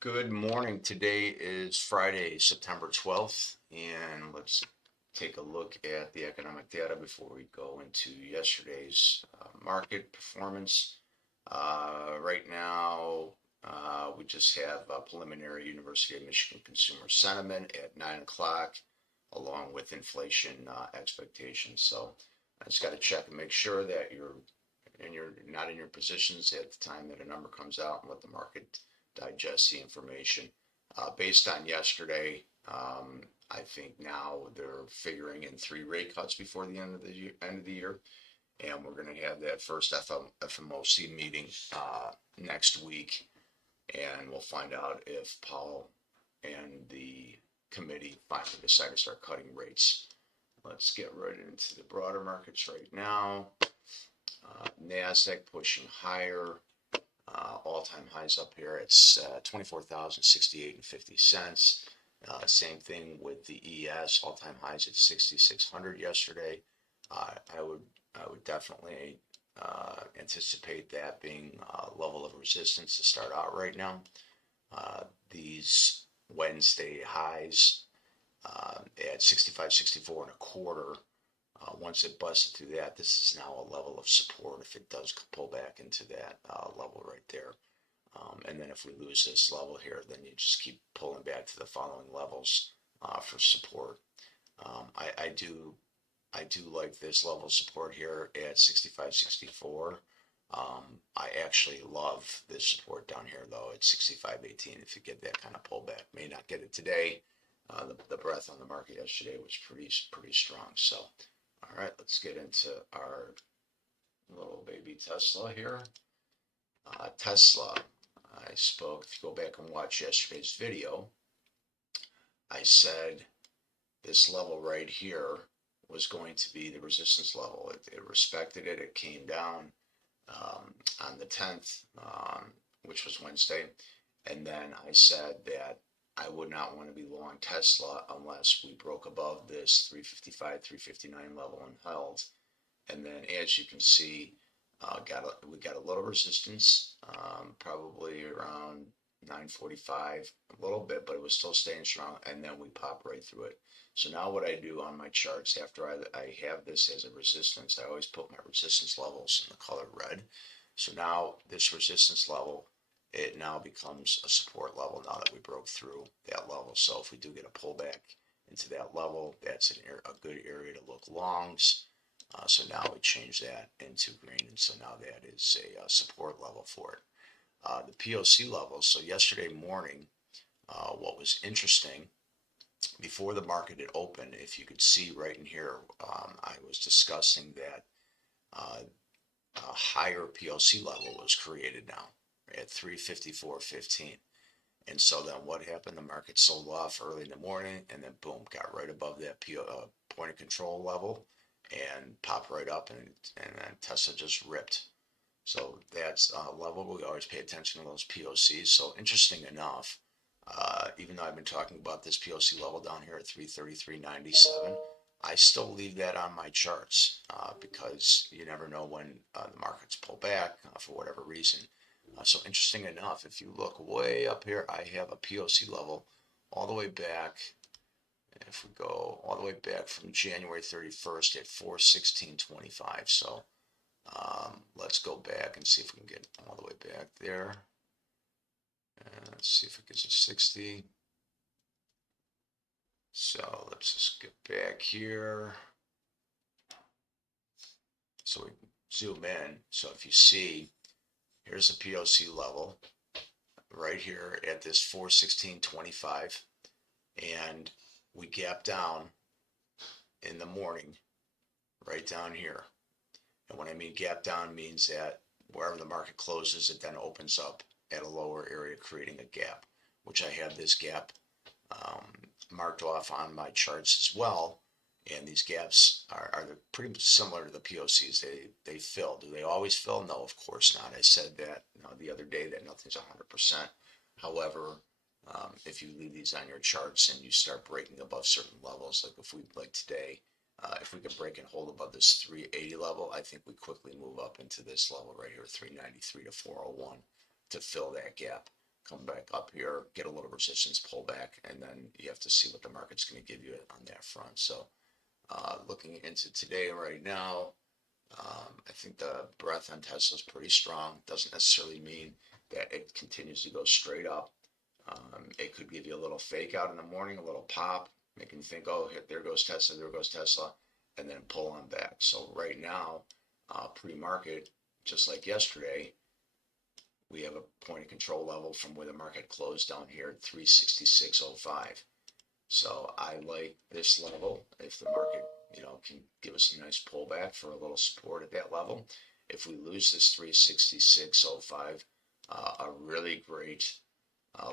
Good morning. Today is Friday, September 12th, and let's take a look at the economic data before we go into yesterday's market performance. Right now, we just have a preliminary University of Michigan consumer sentiment at 9 o'clock, along with inflation expectations. So I just got to check and make sure that you're not in your positions at the time that a number comes out and let the market digest the information. Based on yesterday, I think now they're figuring in 3 rate cuts before the end of the year, and we're going to have that first FOMC meeting next week, and we'll find out if Powell and the committee finally decide to start cutting rates. Let's get right into the broader markets right now. NASDAQ pushing higher. All-time highs up here. It's 24,068.50. Same thing with the ES. All-time highs at 6,600 yesterday. I would definitely anticipate that being a level of resistance to start out right now. These Wednesday highs at 65, 64 and a quarter. Once it busted through that, this is now a level of support if it does pull back into that level right there. And then if we lose this level here, then you just keep pulling back to the following levels for support. I do like this level of support here at 65, 64. I actually love this support down here though at 65.18. If you get that kind of pullback, may not get it today. The breadth on the market yesterday was pretty strong. So, all right, let's get into our little baby Tesla here. Tesla, I spoke, if you go back and watch yesterday's video, I said this level right here was going to be the resistance level. It respected it. It came down on the 10th, which was Wednesday. And then I said that I would not want to be long Tesla unless we broke above this 355, 359 level and held. And then as you can see, we got a little resistance, probably around 945, a little bit, but it was still staying strong. And then we pop right through it. So now what I do on my charts after I have this as a resistance, I always put my resistance levels in the color red. So now this resistance level, it now becomes a support level now that we broke through that level. So if we do get a pullback into that level, that's a good area to look longs. So now we change that into green, and so now that is a support level for it. The POC levels, so yesterday morning, what was interesting, before the market had opened, if you could see right in here, I was discussing that a higher POC level was created now at 354.15. And so then what happened? The market sold off early in the morning and then boom, got right above that point of control level and popped right up, and then Tesla just ripped. So that's a level we always pay attention to those POCs. So interesting enough, even though I've been talking about this POC level down here at 333.97, I still leave that on my charts because you never know when the markets pull back for whatever reason. So interesting enough, if you look way up here, I have a POC level all the way back. If we go all the way back from January 31st at 416.25. So let's go back and see if we can get all the way back there. And let's see if it gives us 60. So let's just get back here. So we zoom in. So if you see, here's the POC level right here at this 416.25, and we gap down in the morning right down here. And when I mean gap down, means that wherever the market closes, it then opens up at a lower area, creating a gap, which I have this gap marked off on my charts as well. And these gaps are pretty similar to the POCs. They fill. Do they always fill? No, of course not. I said that the other day that nothing's 100%. However, if you leave these on your charts and you start breaking above certain levels, like today, if we can break and hold above this 380 level, I think we quickly move up into this level right here, 393 to 401, to fill that gap. come back up here, get a little resistance, pull back, and then you have to see what the market's going to give you on that front. So looking into today right now, I think the breadth on Tesla is pretty strong. Doesn't necessarily mean that it continues to go straight up. It could give you a little fake out in the morning, a little pop, making you think, oh, there goes Tesla, there goes Tesla, and then pull on back. So right now, pre-market, just like yesterday, we have a point of control level from where the market closed down here at 366.05. So I like this level. If the market, can give us a nice pullback for a little support at that level. If we lose this 366.05, a really great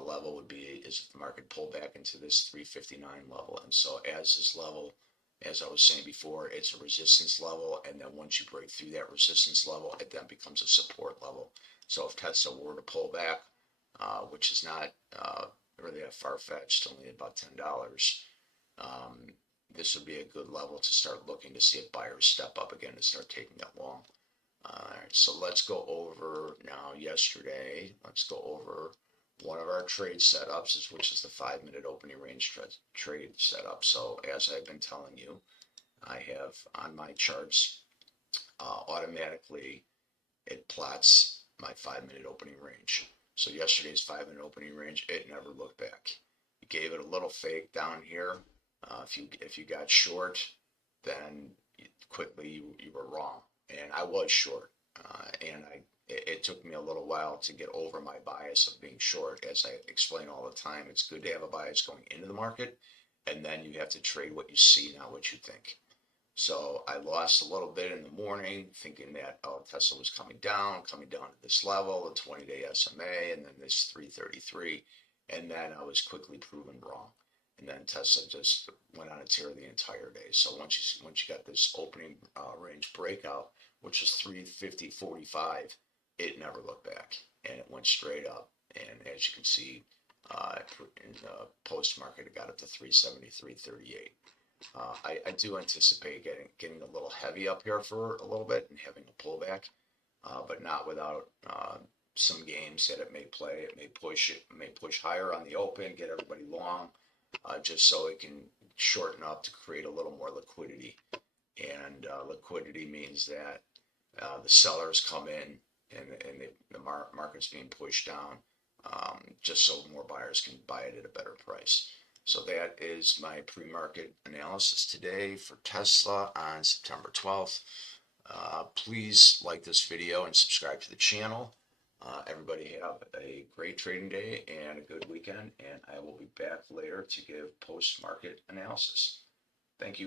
level would be is if the market pulled back into this 359 level. And so as this level, as I was saying before, it's a resistance level, and then once you break through that resistance level, it then becomes a support level. So if Tesla were to pull back, which is not really that far-fetched, only about $10, this would be a good level to start looking to see if buyers step up again and start taking that long. All right, so let's go over now yesterday. Let's go over one of our trade setups, which is the 5-minute opening range trade setup. So as I've been telling you, I have on my charts, automatically it plots my 5-minute opening range. So yesterday's 5-minute opening range, it never looked back. You gave it a little fake down here. If you got short, then quickly you were wrong, and I was short, and it took me a little while to get over my bias of being short. As I explain all the time, it's good to have a bias going into the market, and then you have to trade what you see, not what you think. So I lost a little bit in the morning thinking that, oh, Tesla was coming down to this level, the 20-day SMA, and then this 333. And then I was quickly proven wrong. And then Tesla just went on a tear the entire day. So once you got this opening range breakout, which was 350.45, it never looked back. And it went straight up. And as you can see, in the post market, it got up to 373.38. I do anticipate getting a little heavy up here for a little bit and having a pullback, but not without some games that it may play. It may push higher on the open, get everybody long, just so it can shorten up to create a little more liquidity. And liquidity means that the sellers come in and the market's being pushed down, just so more buyers can buy it at a better price. So that is my pre-market analysis today for Tesla on September 12th. Please like this video and subscribe to the channel. Everybody have a great trading day and a good weekend, and I will be back later to give post-market analysis. Thank you.